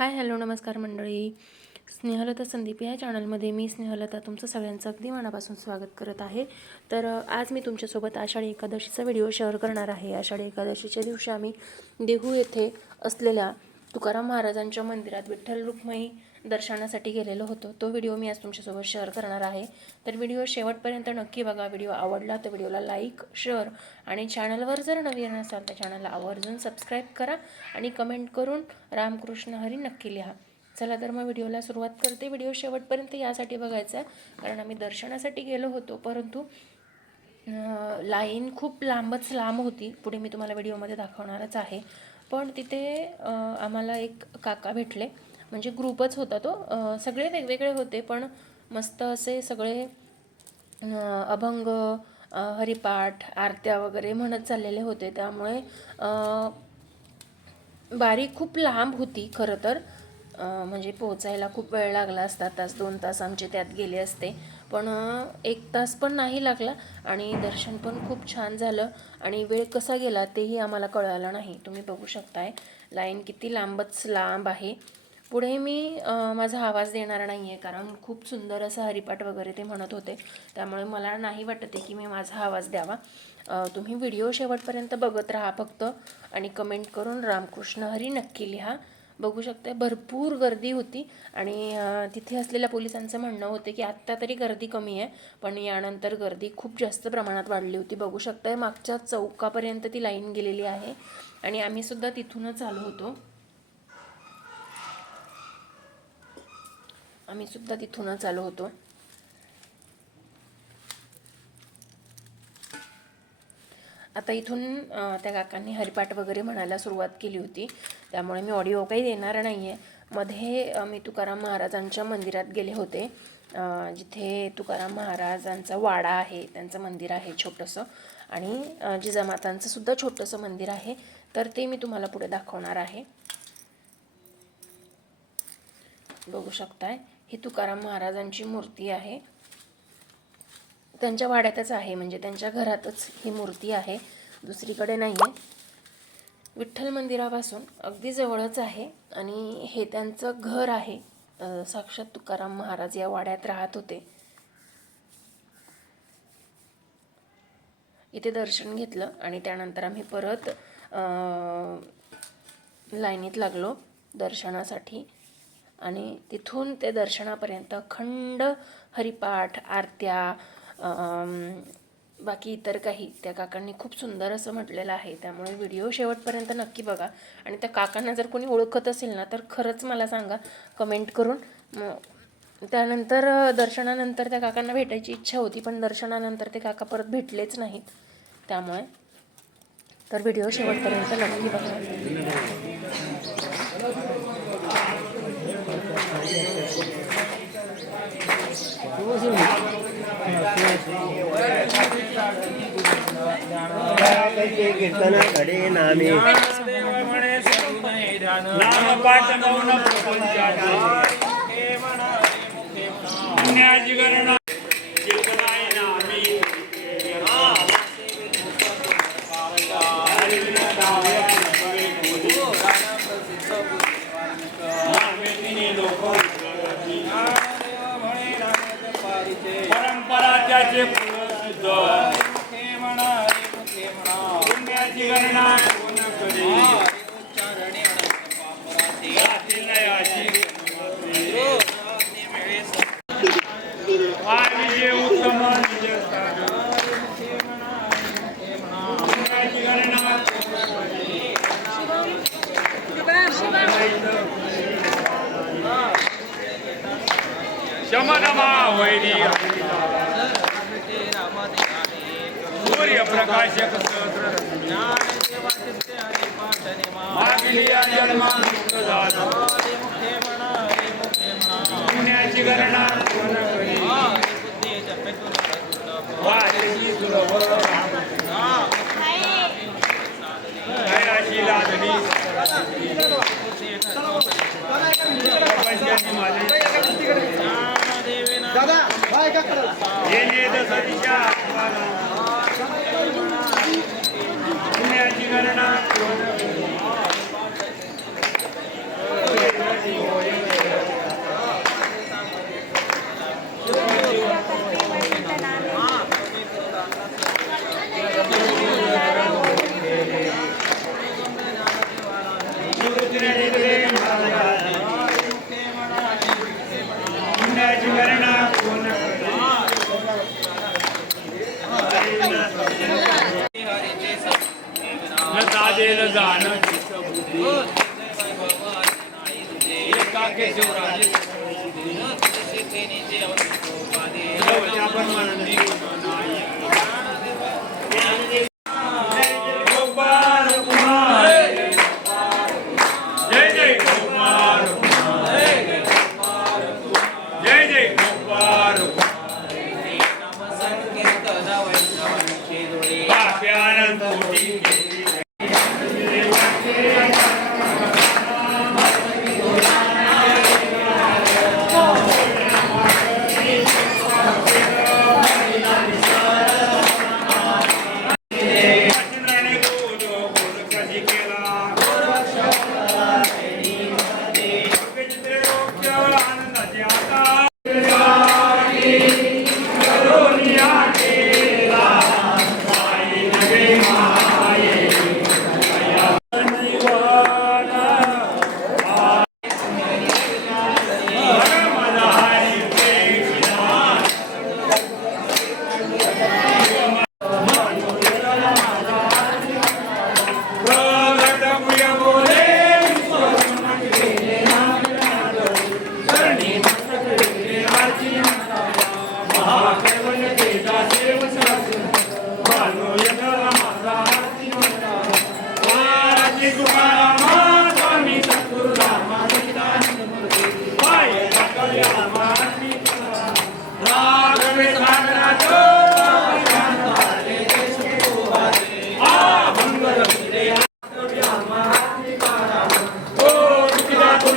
Hi hello नमस्कार मंडळी. स्नेहलता संदीप या चॅनलमध्ये मी स्नेहलता तुमचं सगळ्यांचं अगदी मनापासून स्वागत करत आहे. तर आज मी तुमच्यासोबत आषाढी एकादशीचा व्हिडिओ शेअर करणार आहे. आषाढी एकादशीच्या दिवशी आम्ही देहू येथे असलेल्या तुकाराम महाराजांच्या मंदिरात विठ्ठल रुक्माई दर्शनासाठी गेलेलो होतो. तो व्हिडिओ मी आज तुमच्यासोबत शेअर करणार आहे. तर व्हिडिओ शेवटपर्यंत नक्की बघा. व्हिडिओ आवडला तर व्हिडिओला लाईक शेअर आणि चॅनलवर जर नवीन असाल तर चॅनलला आवर्जून सबस्क्राईब करा आणि कमेंट करून रामकृष्ण हरी नक्की लिहा. चला तर मग व्हिडिओला सुरुवात करते. व्हिडिओ शेवटपर्यंत यासाठी बघायचा आहे. कारण आम्ही दर्शनासाठी गेलो होतो. परंतु लाईन खूप लांबच लांब होती. पुढे मी तुम्हाला व्हिडिओमध्ये दाखवणारच आहे. पण तिथे आम्हाला एक काका भेटले. म्हणजे ग्रुपच होता तो. सगळे वेगवेगळे होते पण मस्त असे सगळे अभंग हरिपाठ आरत्या वगैरे म्हणत चाललेले होते. त्यामुळे बारी खूप लांब होती खरं तर. म्हणजे पोहोचायला खूप वेळ लागला असता. तास दोन तास आमचे त्यात गेले असते. पण एक तास पण नाही लागला आणि दर्शन पण खूप छान झालं आणि वेळ कसा गेला तेही आम्हाला कळालं नाही. तुम्ही बघू शकताय. लाईन किती लांबच लांब आहे. पुढे मी माझा आवाज देणार नाही आहे कारण खूप सुंदर असं हरिपाठ वगैरे ते म्हणत होते. त्यामुळे मला नाही वाटत आहे की मी माझा आवाज द्यावा. तुम्ही व्हिडिओ शेवटपर्यंत बघत राहा फक्त आणि कमेंट करून रामकृष्ण हरी नक्की लिहा. बघू शकता भरपूर गर्दी होती आणि तिथे असलेल्या पोलिसांचं म्हणणं होतं की आत्ता तरी गर्दी कमी आहे पण यानंतर गर्दी खूप जास्त प्रमाणात वाढली होती. बघू शकताय मागच्या चौकापर्यंत ती लाईन गेलेली आहे आणि आम्हीसुद्धा तिथूनच आलो होतो. आम्ही सुद्धा तिथूनच आलो होतो. आता इथून त्या काकांनी हरिपाठ वगैरे म्हणायला सुरुवात केली होती. त्यामुळे मी ऑडिओ काही देणार नाही आहे मध्ये मी तुकाराम महाराजांच्या मंदिरात गेले होते. जिथे तुकाराम महाराजांचा वाडा आहे त्यांचं मंदिर आहे छोटंसं. आणि जिजामातांचंसुद्धा जिजामातांचं सुद्धा छोटंसं मंदिर आहे. तर ते मी तुम्हाला पुढे दाखवणार आहे. बघू शकताय. ही तुकाराम महाराजांची मूर्ती आहे. त्यांच्या वाड्यातच आहे म्हणजे त्यांच्या घरातच ही मूर्ती आहे. दुसरीकडे नाही आहे विठ्ठल मंदिरापासून अगदी जवळच आहे आणि हे त्यांचं घर आहे. साक्षात तुकाराम महाराज या वाड्यात राहत होते. इथे दर्शन घेतलं आणि त्यानंतर आम्ही परत लाईनीत लागलो दर्शनासाठी. आणि तिथून ते दर्शनापर्यंत खंड हरिपाठ आरत्या बाकी इतर काही. त्या काकांनी खूप सुंदर असं म्हटलेलं आहे. त्यामुळे व्हिडिओ शेवटपर्यंत नक्की बघा. आणि त्या काकांना जर कोणी ओळखत असेल ना तर खरंच मला सांगा. कमेंट करून. मग त्यानंतर दर्शनानंतर त्या काकांना भेटायची इच्छा होती पण दर्शनानंतर ते काका परत भेटलेच नाहीत. त्यामुळे तर व्हिडिओ शेवटपर्यंत नक्की बघा. કીર્તન ઘડે નામે નામ પાઠ મૌન પ્રપંચ सहस्र मागलिया जन्मा मुक्त झालो पुण्याची गणना कोण करी वाटेची सुलभ दयाची माझे येणे दसरीच्या आत्माला पुण्याची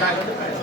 ได้แล้วใช่ไหม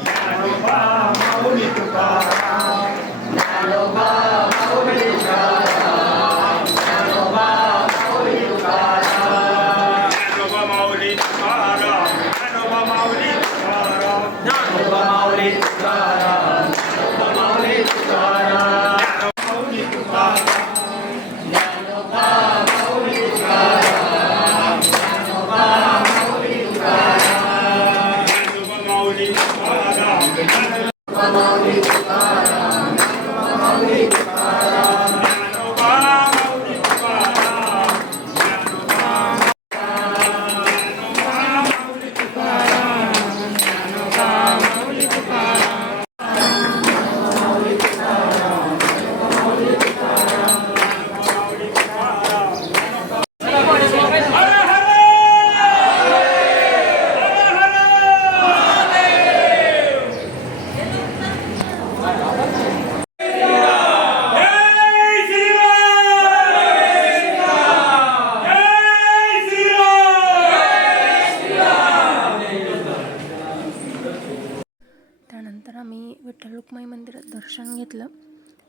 दर्शन घेतलं.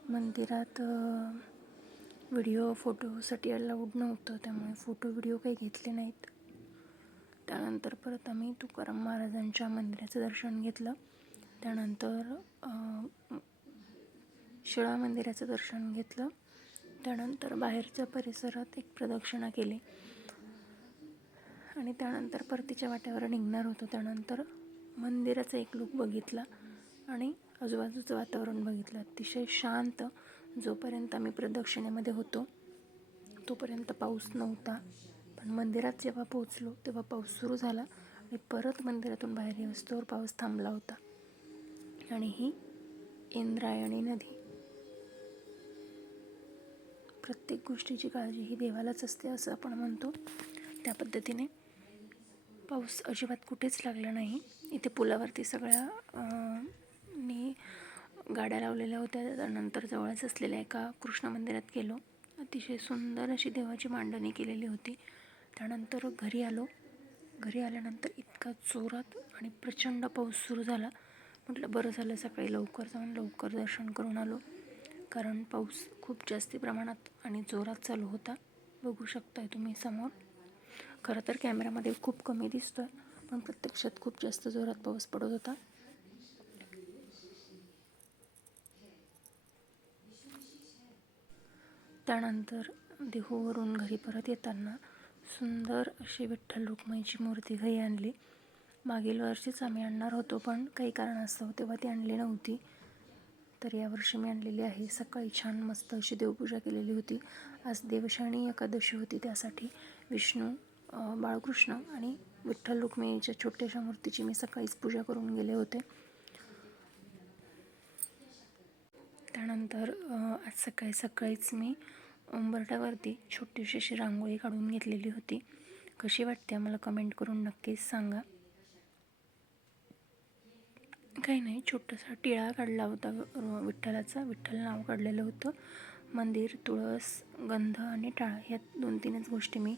मंदिरात व्हिडिओ फोटोसाठी अलाउड नव्हतं. त्यामुळे फोटो व्हिडिओ काही घेतले नाहीत. त्यानंतर परत आम्ही तुकाराम महाराजांच्या मंदिराचं दर्शन घेतलं. त्यानंतर शिळा मंदिराचं दर्शन घेतलं. त्यानंतर बाहेरच्या परिसरात एक प्रदक्षिणा केली. आणि त्यानंतर परतीच्या वाट्यावर निघणार होतो. त्यानंतर मंदिराचा एक लूक बघितला. आणि आजूबाजूचं वातावरण बघितलं अतिशय शांत. जोपर्यंत आम्ही प्रदक्षिणेमध्ये होतो तोपर्यंत पाऊस नव्हता. पण मंदिरात जेव्हा पोहोचलो तेव्हा पाऊस सुरू झाला. आणि परत मंदिरातून बाहेर येऊस्तोवर पाऊस थांबला होता. आणि ही इंद्रायणी नदी. प्रत्येक गोष्टीची काळजी ही देवालाच असते असं आपण म्हणतो. त्या पद्धतीने पाऊस अजिबात कुठेच लागला नाही. इथे पुलावरती सगळ्या नी गाड्या लावलेल्या होत्या. त्यानंतर जवळच असलेल्या एका कृष्ण मंदिरात गेलो. अतिशय सुंदर अशी देवाची मांडणी केलेली होती. त्यानंतर घरी आलो. घरी आल्यानंतर इतका जोरात आणि प्रचंड पाऊस सुरू झाला. म्हटलं बरं झालं सकाळी लवकर जाऊन लवकर दर्शन करून आलो. कारण पाऊस खूप जास्ती प्रमाणात आणि जोरात चालू होता. बघू शकताय तुम्ही समोर. खरं तर कॅमेरामध्ये खूप कमी दिसतोय पण प्रत्यक्षात खूप जास्त जोरात पाऊस पडत होता. त्यानंतर देहूवरून घरी परत येताना सुंदर अशी विठ्ठल रुक्माईची मूर्ती घरी आणली. मागील वर्षीच आम्ही आणणार होतो पण काही कारणास्तव तेव्हा ती आणली नव्हती. तर यावर्षी मी आणलेली आहे. सकाळी छान मस्त अशी देवपूजा केलेली होती. आज देवशाणी एकादशी होती त्यासाठी विष्णू बाळकृष्ण आणि विठ्ठल रुक्मिणीच्या छोट्याशा मूर्तीची मी सकाळीच पूजा करून गेले होते. त्यानंतर आज सकाळी सकाळीच मी उंबरट्यावरती छोटीशी अशी रांगोळी काढून घेतलेली होती. कशी वाटते मला कमेंट करून नक्कीच सांगा. काही नाही छोटासा टिळा काढला होता विठ्ठलाचा. विठ्ठल नाव काढलेलं होतं. मंदिर तुळस गंध आणि टाळ ह्या दोन तीनच गोष्टी मी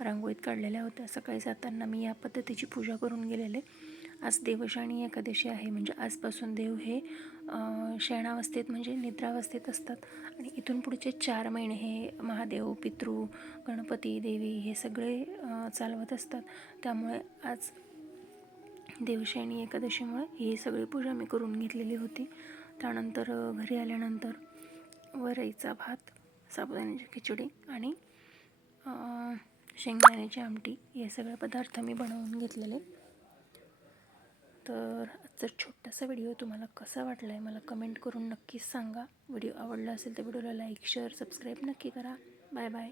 रांगोळीत काढलेल्या होत्या. सकाळी जाताना मी या पद्धतीची पूजा करून गेलेले. आज देवशाणी एकादशी आहे. म्हणजे आजपासून देव हे शयणावस्थेत म्हणजे निद्रावस्थेत असतात. आणि इथून पुढचे चार महिने हे महादेव पितृ गणपती देवी हे सगळे चालवत असतात. त्यामुळे आज देवशयनी एकादशीमुळे ही सगळी पूजा मी करून घेतलेली होती. त्यानंतर घरी आल्यानंतर वरईचा भात साबुदाण्याची खिचडी आणि शेंगदाण्याची आमटी हे सगळे पदार्थ मी बनवून घेतलेले. तर आजचा छोटासा व्हिडिओ तुम्हाला कसा वाटला आहे मला कमेंट करून नक्कीच सांगा. व्हिडिओ आवडला असेल तर व्हिडिओला लाईक शेअर सबस्क्राईब नक्की करा. Bye bye.